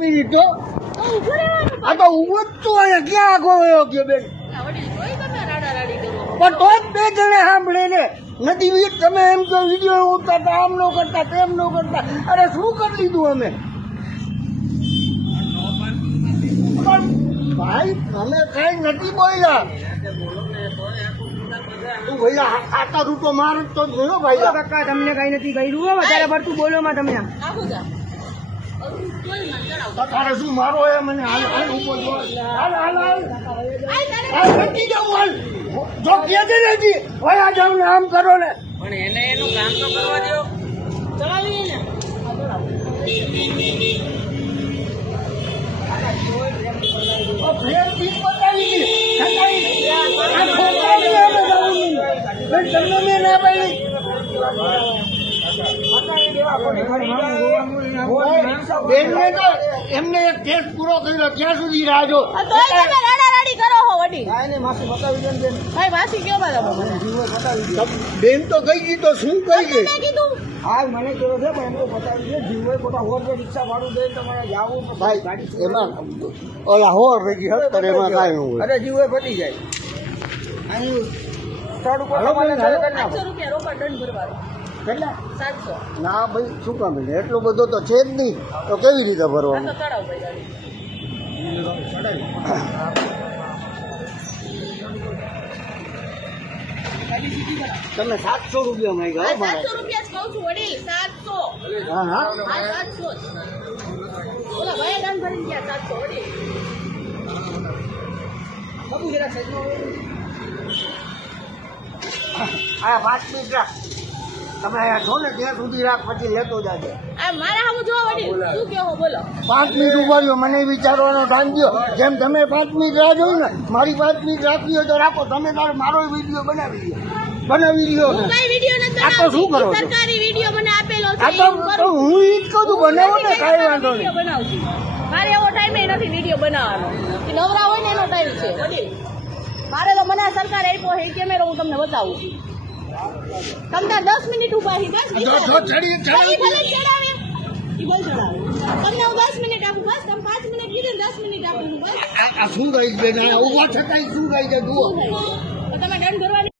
Minute તો આ તો ઉભો જ છું અહીંયા ક્યાં આગો ગયો કે બેન પણ તો જ બે જણે સાંભળે ને નથી વીર તમે એમ કહો વિડીયો ઉતારતા આમ નો કરતા તેમ નો કરતા અરે શું કરી લીધું અમે પણ ભાઈ અમે કઈ નથી બોલ્યા તું ભૈયા આટા રૂટો માર તો જોયો ભાઈ કાકા તમને કઈ નથી કર્યું વધારે પડતું બોલો માં તમે તારે શું મારો એ મને હાલ હાલ ઉપર હાલ હાલ હાલ નથી જાઉં હાલ જો કે છે ને જી વયા જાવ ને આમ કરો ને પણ એને એનું કામ તો કરવા દો ચલાવીએ ને એમને એક ટેસ્ટ પૂરો કર્યો ત્યાં સુધી રાહ જો બેન તો કઈ ગઈ તો શું કઈ ગઈ હા મને કેવો છે પણ એમ તો બતાવી છે જીવો ખોટા હોર રિક્ષા ભાડું દે તમારે જાવું ભાઈ એમાં ઓલા હોર રહી હતર એમાં કાંઈ ન હોય અરે જીવો પતી જાય અહીં સ્થળ ઉપર ₹800 રોકડ દંડ ભરવાનો કેટલા 700 ના ભાઈ શું કામ એટલો બધો તો છે જ નહીં તો કેવી રીતે ભરવાનું ચડાવ ભાઈ ગાડી તમે 700 રૂપિયા માંગ્યા હો મારે 700 રૂપિયા જ કહું છું વડીલ 700 હા હા 700 ઓલા ભાઈ દાન ભરી ગયા 700 વડીલ બાબુ જરા સાઈડમાં આ 5 મિનિટ રાખ તમે અહીંયા છો ને ત્યાં સુધી રાખ પછી લેતો જાજે આ મારા હામું જો વડીલ શું કેવો બોલો 5 મિનિટ ઉભા રહ્યો મને વિચારવાનો ટાઈમ દો જેમ તમે 5 મિનિટ રાહ જોઈ ને મારી 5 મિનિટ રાખવી હોય તો રાખો તમે તારે મારો વિડીયો બનાવી લ્યો હું કઈ વિડિયો નથી આ તો શું કરો છો? સરકારી વિડિયો મને આપેલો છે આ તો હું ઈ જ કહું છું બનાવો ને કાંઈ વાંધો નહીં વિડિયો બનાવું છું મારે એવો ટાઈમ નથી વિડિયો બનાવવાનો કે નવરા હોય ને એનો ટાઈમ છે વડીલ મારે તો મને સરકાર આપ્યો છે કેમેરો હું તમને બતાવું છું તમને 10 મિનિટ ઉભા છે 10 મિનિટ ચડી ભલે ચડાવે ઈ બોલ ચડાવે તમને હું 10 મિનિટ આપું બસ તમે 5 મિનિટ કીધું 10 મિનિટ આપું છું બસ આ શું ગઈ બેન ઉભા થતા શું ગઈ છે જુઓ તો તમે દંડ ભરવાની